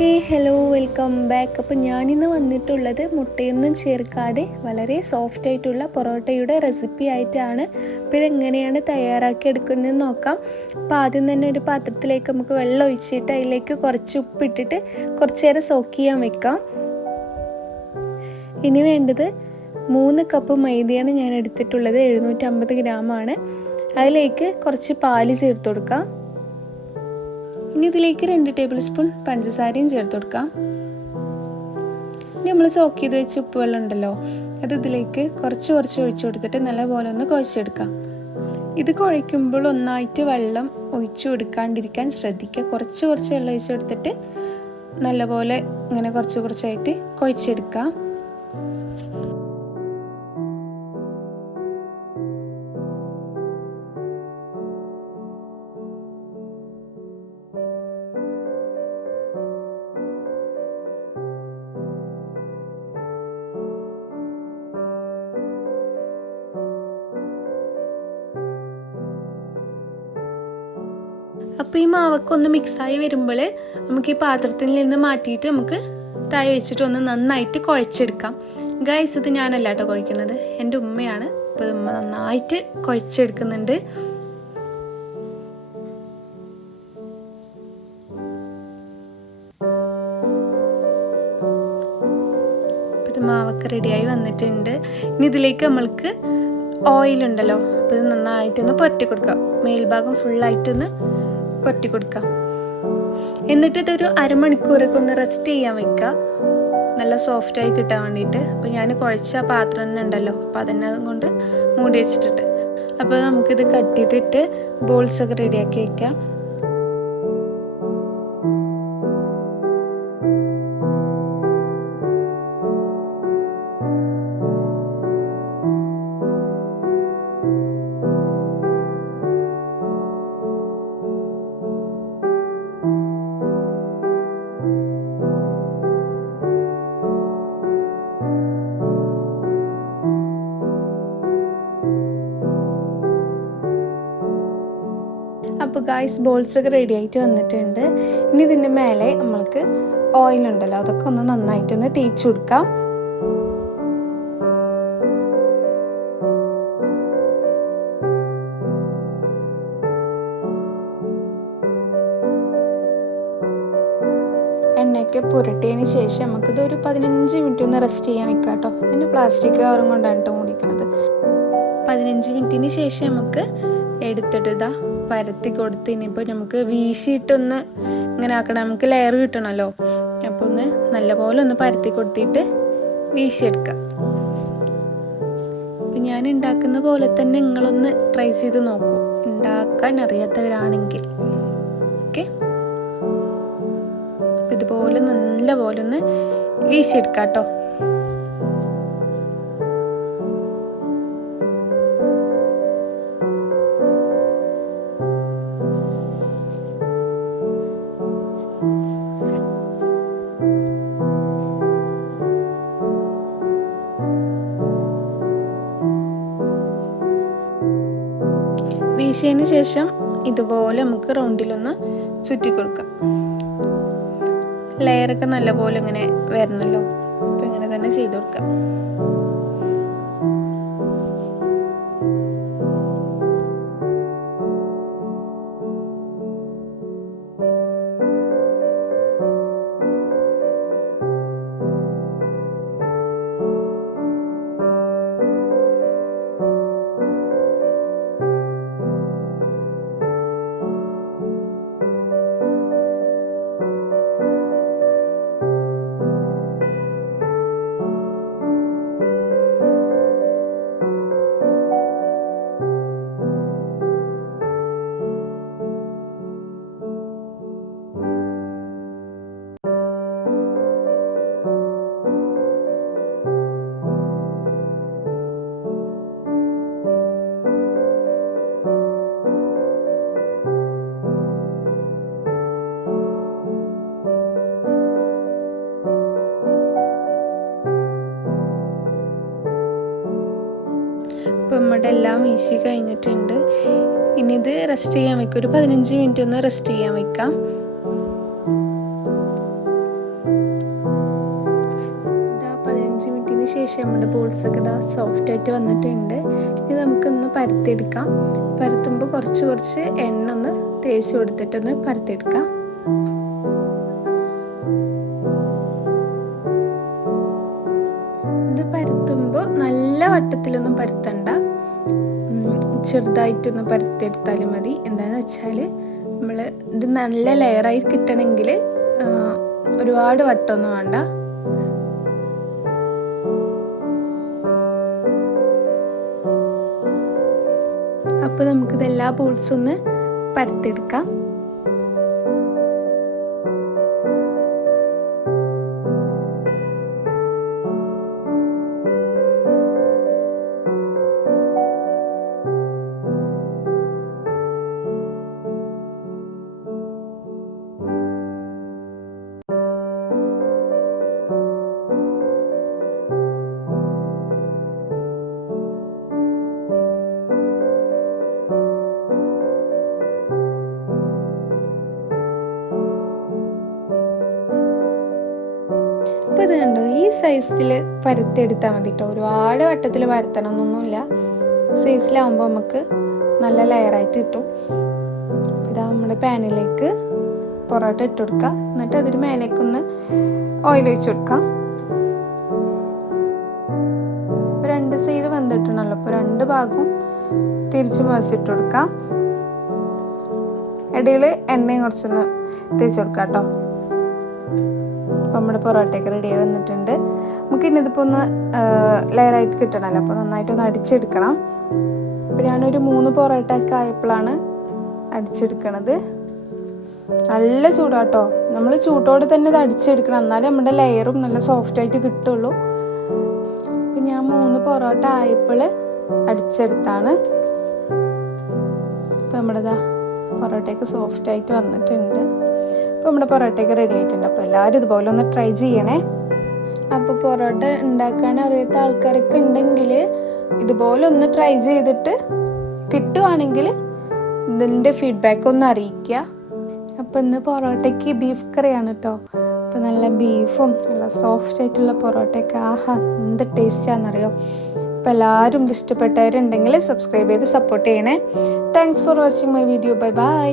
Hello welcome back. അപ്പോൾ ഞാനിന്ന് വന്നിട്ടുള്ളത് മുട്ടയൊന്നും ചേർക്കാതെ വളരെ സോഫ്റ്റ് ആയിട്ടുള്ള പൊറോട്ടയുടെ റെസിപ്പി ആയിട്ടാണ്. അപ്പോൾ ഇതെങ്ങനെയാണ് തയ്യാറാക്കി എടുക്കുന്നതെന്ന് നോക്കാം. അപ്പോൾ ആദ്യം തന്നെ ഒരു പാത്രത്തിലേക്ക് നമുക്ക് വെള്ളം ഒഴിച്ചിട്ട് അതിലേക്ക് കുറച്ച് ഉപ്പിട്ടിട്ട് കുറച്ച് നേരം സോക്ക് ചെയ്യാൻ വെക്കാം. ഇനി വേണ്ടത് 3 കപ്പ് മൈദയാണ് ഞാൻ എടുത്തിട്ടുള്ളത്, 750 ഗ്രാമാണ്. അതിലേക്ക് കുറച്ച് പാല് ചേർത്ത് കൊടുക്കാം. ഇനി ഇതിലേക്ക് 2 ടേബിൾ സ്പൂൺ പഞ്ചസാരയും ചേർത്ത് കൊടുക്കാം. ഇനി നമ്മൾ സോക്ക് ചെയ്ത് വെച്ച ഉപ്പ് വെള്ളം ഉണ്ടല്ലോ, അത് ഇതിലേക്ക് കുറച്ച് ഒഴിച്ചു കൊടുത്തിട്ട് നല്ലപോലെ ഒന്ന് കുഴച്ചെടുക്കാം. ഇത് കുഴയ്ക്കുമ്പോൾ ഒന്നായിട്ട് വെള്ളം ഒഴിച്ചു കൊടുക്കാണ്ടിരിക്കാൻ ശ്രദ്ധിക്കുക. കുറച്ച് വെള്ളം ഒഴിച്ചു കൊടുത്തിട്ട് നല്ലപോലെ ഇങ്ങനെ കുറച്ചായിട്ട് കുഴച്ചെടുക്കാം. അപ്പോൾ ഈ മാവൊക്കെ ഒന്ന് മിക്സായി വരുമ്പോൾ നമുക്ക് ഈ പാത്രത്തിൽ നിന്ന് മാറ്റിയിട്ട് നമുക്ക് താഴെ വെച്ചിട്ട് ഒന്ന് നന്നായിട്ട് കുഴച്ചെടുക്കാം. ഗൈസ്, ഇത് ഞാനല്ല കേട്ടോ കുഴക്കുന്നത്, എൻ്റെ ഉമ്മയാണ്. അപ്പോൾ ഉമ്മ നന്നായിട്ട് കുഴച്ചെടുക്കുന്നുണ്ട്. ഇത് മാവൊക്കെ റെഡിയായി വന്നിട്ടുണ്ട്. ഇനി ഇതിലേക്ക് നമ്മൾക്ക് ഓയിലുണ്ടല്ലോ, അപ്പോൾ ഇത് നന്നായിട്ടൊന്ന് പുരട്ടി കൊടുക്കാം. മേൽഭാഗം ഫുള്ളായിട്ടൊന്ന് പൊട്ടി കൊടുക്കാം. എന്നിട്ട് ഇതൊരു അരമണിക്കൂറൊക്കെ ഒന്ന് റെസ്റ്റ് ചെയ്യാൻ വെക്കുക, നല്ല സോഫ്റ്റായി കിട്ടാൻ വേണ്ടിയിട്ട്. അപ്പോൾ ഞാൻ കുഴച്ച പാത്രം തന്നെ ഉണ്ടല്ലോ, അപ്പോൾ അതിനെ കൊണ്ട് മൂടി വെച്ചിട്ടുണ്ട്. അപ്പോൾ നമുക്കിത് കട്ട് ചെയ്തിട്ട് ബോൾസൊക്കെ റെഡിയാക്കി വയ്ക്കാം. അപ്പോൾ ഗായ്സ്, ബോൾസൊക്കെ റെഡി ആയിട്ട് വന്നിട്ടുണ്ട്. ഇനി ഇതിൻ്റെ മേലെ നമ്മൾക്ക് ഓയിലുണ്ടല്ലോ, അതൊക്കെ ഒന്ന് നന്നായിട്ടൊന്ന് തേച്ച് കൊടുക്കാം. എണ്ണയൊക്കെ പുരട്ടിയതിന് ശേഷം നമുക്കിതൊരു 15 മിനിറ്റ് ഒന്ന് റെസ്റ്റ് ചെയ്യാൻ വെക്കാം കേട്ടോ. പിന്നെ പ്ലാസ്റ്റിക് കവറും കൊണ്ടാണ് കേട്ടോ മൂടിക്കുന്നത്. 15 മിനിറ്റിന് ശേഷം നമുക്ക് എടുത്തിട്ട് ഇതാ പരത്തി കൊടുത്ത് ഇനിയിപ്പോൾ നമുക്ക് വീശിയിട്ടൊന്ന് ഇങ്ങനെ ആക്കണം. നമുക്ക് ലെയർ കിട്ടണമല്ലോ, അപ്പോൾ ഒന്ന് നല്ലപോലെ ഒന്ന് പരത്തി കൊടുത്തിട്ട് വീശിയെടുക്കാം. അപ്പം ഞാൻ ഉണ്ടാക്കുന്ന പോലെ തന്നെ നിങ്ങളൊന്ന് ട്രൈ ചെയ്ത് നോക്കൂ, ഉണ്ടാക്കാൻ അറിയാത്തവരാണെങ്കിൽ. ഓക്കെ, ഇതുപോലെ നല്ലപോലെ ഒന്ന് വീശിയെടുക്കാം കേട്ടോ. വീശിയതിന് ശേഷം ഇതുപോലെ നമുക്ക് റൗണ്ടിലൊന്ന് ചുറ്റി കൊടുക്കാം. ലെയറൊക്കെ നല്ലപോലെ ഇങ്ങനെ വരണമല്ലോ, അപ്പം ഇങ്ങനെ തന്നെ ചെയ്ത് കൊടുക്കാം. ഇപ്പം നമ്മുടെ എല്ലാം വീശി കഴിഞ്ഞിട്ടുണ്ട്. ഇനി ഇത് റെസ്റ്റ് ചെയ്യാൻ വെക്കാം, ഒരു 15 മിനിറ്റ് ഒന്ന് റെസ്റ്റ് ചെയ്യാൻ വെക്കാം. ശേഷം നമ്മുടെ ബോൾസൊക്കെ ഇതാ സോഫ്റ്റായിട്ട് വന്നിട്ടുണ്ട്. ഇത് നമുക്കൊന്ന് പരത്തിയെടുക്കാം. പരത്തുമ്പോൾ കുറച്ച് എണ്ണ ഒന്ന് തേച്ച് കൊടുത്തിട്ടൊന്ന് പരത്തിയെടുക്കാം. ഇത് പരത്തുമ്പോൾ നല്ല വട്ടത്തിലൊന്നും പരത്തണ്ട, ചെറുതായിട്ടൊന്ന് പരത്തിയെടുത്താലും മതി. എന്താണെന്ന് വെച്ചാൽ നമ്മൾ ഇത് നല്ല ലെയറായി കിട്ടണമെങ്കിൽ ഒരുപാട് വട്ടമൊന്നും വേണ്ട. അപ്പോൾ നമുക്കിത് എല്ലാ ബോൾസും ഒന്ന് പരത്തിയെടുക്കാം. അപ്പോൾ ഇത് കണ്ടോ, ഈ സൈസിൽ പരത്തിയെടുത്താൽ മതി കേട്ടോ. ഒരുപാട് വട്ടത്തിൽ പരത്തണമെന്നൊന്നുമില്ല. സൈസിലാവുമ്പോൾ നമുക്ക് നല്ല ലെയറായിട്ട് കിട്ടും. ഇതാ നമ്മുടെ പാനിലേക്ക് പൊറോട്ട ഇട്ട് കൊടുക്കുക. എന്നിട്ട് അതിന് മേലേക്കൊന്ന് ഓയിൽ ഒഴിച്ച് കൊടുക്കാം. രണ്ട് സൈഡ് വെന്തിട്ടുണ്ടല്ലോ, അപ്പോൾ രണ്ട് ഭാഗവും തിരിച്ച് മറിച്ചിട്ട് കൊടുക്കാം. ഇടയിൽ എണ്ണയും കുറച്ചൊന്ന് തേച്ച് കൊടുക്കാം കേട്ടോ. അപ്പോൾ നമ്മുടെ പൊറോട്ടയൊക്കെ റെഡിയായി വന്നിട്ടുണ്ട്. നമുക്ക് ഇനി ഇതിപ്പോൾ ഒന്ന് ലെയറായിട്ട് കിട്ടണമല്ലോ, അപ്പോൾ നന്നായിട്ടൊന്ന് അടിച്ചെടുക്കണം. അപ്പോൾ ഞാനൊരു 3 പൊറോട്ട ഒക്കെ ആയപ്പോഴാണ് അടിച്ചെടുക്കണത്. നല്ല ചൂടാട്ടോ, നമ്മൾ ചൂട്ടോടെ തന്നെ ഇത് അടിച്ചെടുക്കണം, എന്നാലും നമ്മുടെ ലെയറും നല്ല സോഫ്റ്റായിട്ട് കിട്ടുള്ളൂ. അപ്പോൾ ഞാൻ 3 പൊറോട്ട ആയപ്പോൾ അടിച്ചെടുത്താണ്. അപ്പോൾ നമ്മുടെതാ പൊറോട്ടയൊക്കെ സോഫ്റ്റായിട്ട് വന്നിട്ടുണ്ട്. അപ്പോൾ നമ്മുടെ പൊറോട്ടയൊക്കെ റെഡി ആയിട്ടുണ്ട്. അപ്പോൾ എല്ലാവരും ഇതുപോലെ ഒന്ന് ട്രൈ ചെയ്യണേ. അപ്പോൾ പൊറോട്ട ഉണ്ടാക്കാൻ അറിയാത്ത ആൾക്കാരൊക്കെ ഉണ്ടെങ്കിൽ ഇതുപോലെ ഒന്ന് ട്രൈ ചെയ്തിട്ട് കിട്ടുവാണെങ്കിൽ ഇതിൻ്റെ ഫീഡ്ബാക്ക് ഒന്ന് അറിയിക്കുക. അപ്പോൾ ഇന്ന് പൊറോട്ടയ്ക്ക് ബീഫ് കറിയാണ് കേട്ടോ. അപ്പോൾ നല്ല ബീഫും നല്ല സോഫ്റ്റ് ആയിട്ടുള്ള പൊറോട്ടയൊക്കെ ആഹാ എന്ത് ടേസ്റ്റാണെന്നറിയോ. അപ്പോൾ എല്ലാവരും ഇത് ഇഷ്ടപ്പെട്ടവരുണ്ടെങ്കിൽ സബ്സ്ക്രൈബ് ചെയ്ത് സപ്പോർട്ട് ചെയ്യണേ. Thanks for watching my video. Bye bye.